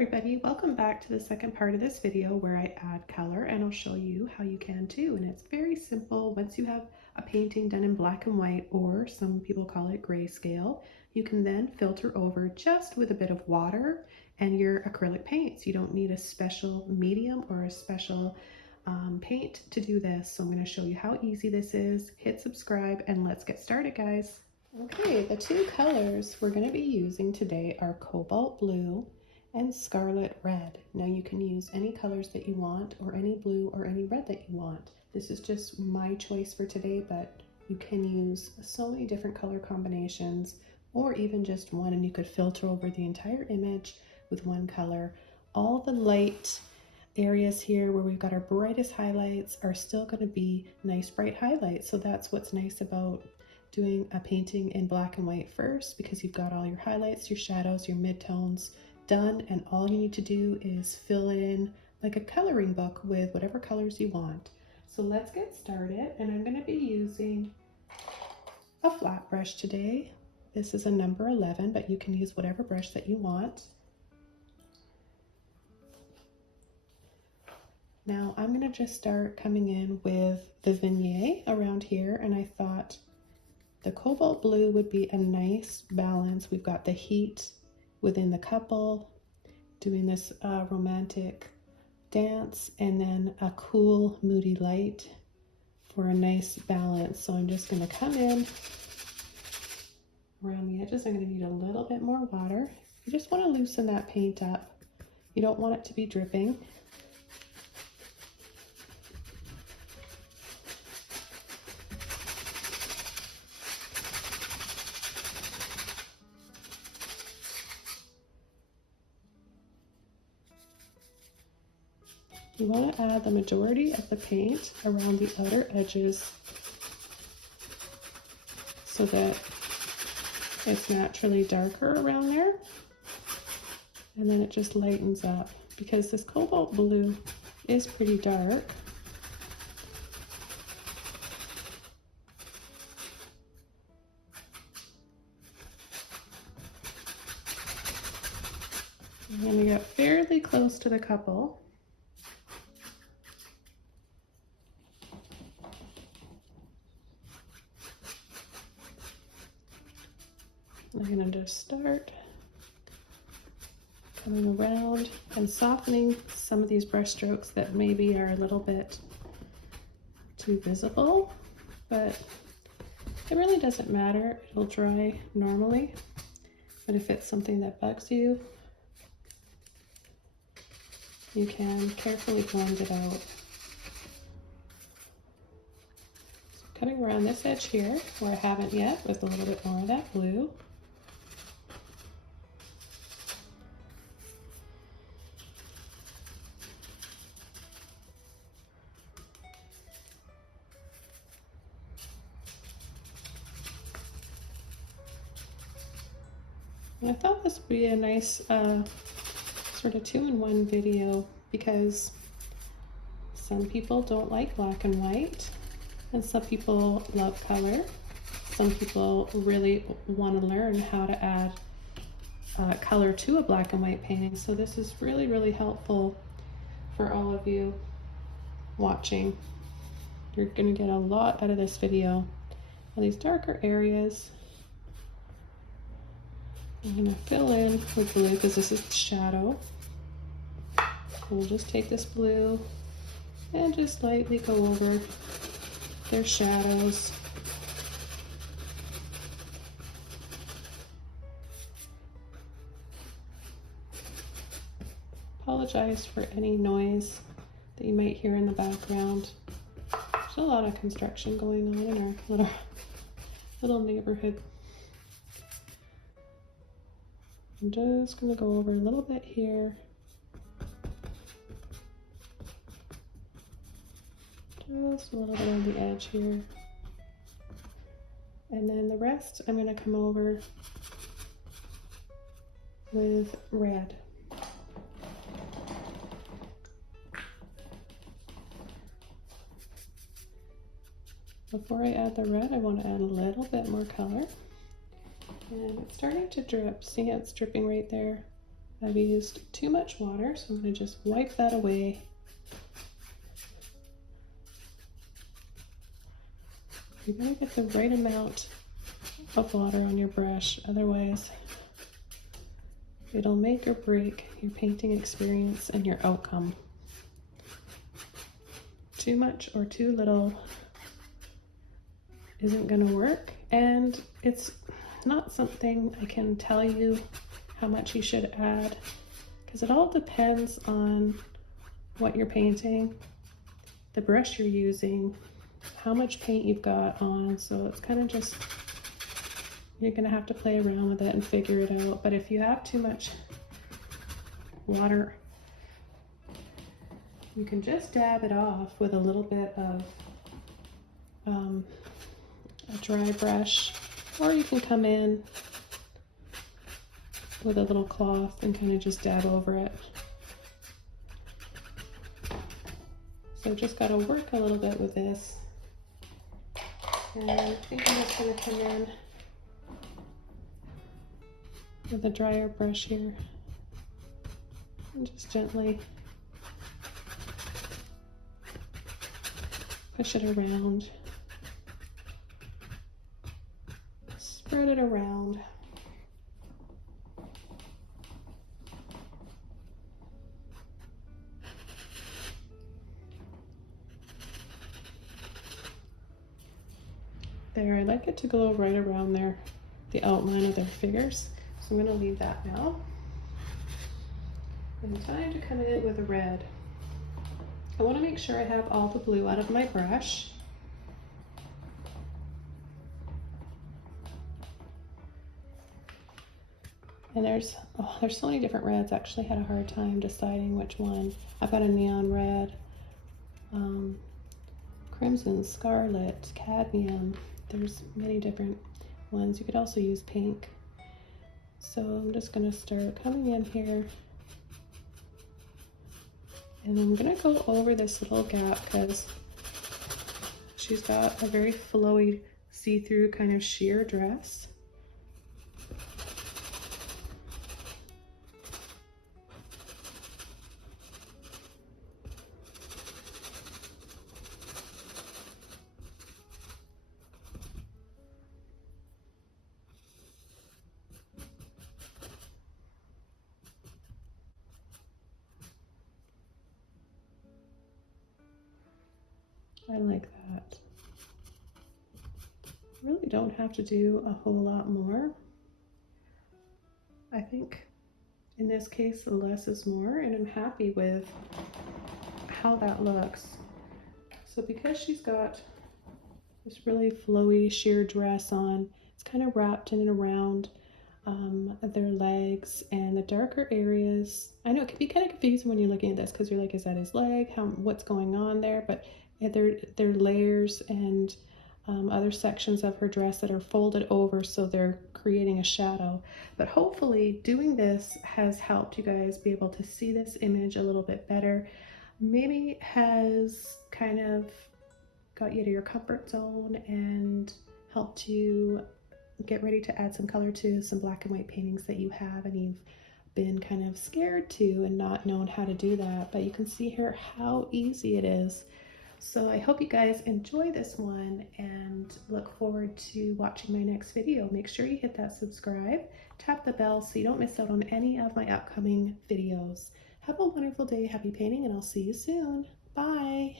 everybody, welcome back to the second part of this video where I add color, and I'll show you how you can too. And it's very simple. Once you have a painting done in black and white, or some people call it grayscale, you can then filter over just with a bit of water and your acrylic paints. You don't need a special medium or a special paint to do this. So I'm going to show you how easy this is. Hit subscribe and let's get started, guys. Okay, the two colors we're going to be using today are Cobalt Blue and Scarlet Red. Now you can use any colors that you want, or any blue or any red that you want. This is just my choice for today, but you can use so many different color combinations, or even just one, and you could filter over the entire image with one color. All the light areas here where we've got our brightest highlights are still going to be nice bright highlights. So that's what's nice about doing a painting in black and white first, because you've got all your highlights, your shadows, your midtones done, and all you need to do is fill it in like a coloring book with whatever colors you want. So let's get started, and I'm going to be using a flat brush today. This is a number 11, but you can use whatever brush that you want. Now I'm going to just start coming in with the vignette around here, and I thought the Cobalt Blue would be a nice balance. We've got the heat within the couple doing this romantic dance, and then a cool moody light for a nice balance. So I'm just going to come in around the edges. I'm going to need a little bit more water. You just want to loosen that paint up. You don't want it to be dripping. You want to add the majority of the paint around the outer edges so that it's naturally darker around there, and then it just lightens up, because this Cobalt Blue is pretty dark. I'm going to get fairly close to the couple. I'm going to just start coming around and softening some of these brush strokes that maybe are a little bit too visible, but it really doesn't matter. It'll dry normally, but if it's something that bugs you, you can carefully blend it out. So coming around this edge here where I haven't yet, with a little bit more of that blue. And I thought this would be a nice sort of two-in-one video, because some people don't like black and white, and some people love color. Some people really want to learn how to add color to a black and white painting. So this is really, really helpful for all of you watching. You're going to get a lot out of this video. Now these darker areas, I'm going to fill in with blue because this is the shadow. We'll just take this blue and just lightly go over their shadows. Apologize for any noise that you might hear in the background. There's a lot of construction going on in our little neighborhood. I'm just going to go over a little bit here. Just a little bit on the edge here. And then the rest I'm going to come over with red. Before I add the red, I want to add a little bit more color. And it's starting to drip. See how it's dripping right there? I've used too much water, so I'm going to just wipe that away. You're going to get the right amount of water on your brush, otherwise it'll make or break your painting experience and your outcome. Too much or too little isn't going to work, and it's not something I can tell you how much you should add, because it all depends on what you're painting, the brush you're using, how much paint you've got on. So it's kind of just, you're going to have to play around with it and figure it out. But if you have too much water, you can just dab it off with a little bit of a dry brush, or you can come in with a little cloth and kind of just dab over it. So just got to work a little bit with this. And I think I'm just going to come in with a drier brush here and just gently push it around, spread it around. There, I like it to go right around there, the outline of their figures. So I'm going to leave that now. And time to come in with the red. I want to make sure I have all the blue out of my brush. And there's so many different reds. I actually had a hard time deciding which one. I've got a neon red, crimson, scarlet, cadmium. There's many different ones. You could also use pink. So I'm just going to start coming in here. And I'm going to go over this little gap because she's got a very flowy, see-through kind of sheer dress. I like that. Really don't have to do a whole lot more. I think in this case, less is more, and I'm happy with how that looks. So because she's got this really flowy sheer dress on, it's kind of wrapped in and around their legs and the darker areas. I know it can be kind of confusing when you're looking at this because you're like, is that his leg? What's going on there? But they're layers and other sections of her dress that are folded over, so they're creating a shadow. But hopefully doing this has helped you guys be able to see this image a little bit better. Maybe has kind of got you to your comfort zone and helped you get ready to add some color to some black and white paintings that you have and you've been kind of scared to and not known how to do that. But you can see here how easy it is. So I hope you guys enjoy this one and look forward to watching my next video. Make sure you hit that subscribe, tap the bell so you don't miss out on any of my upcoming videos. Have a wonderful day, happy painting, and I'll see you soon. Bye.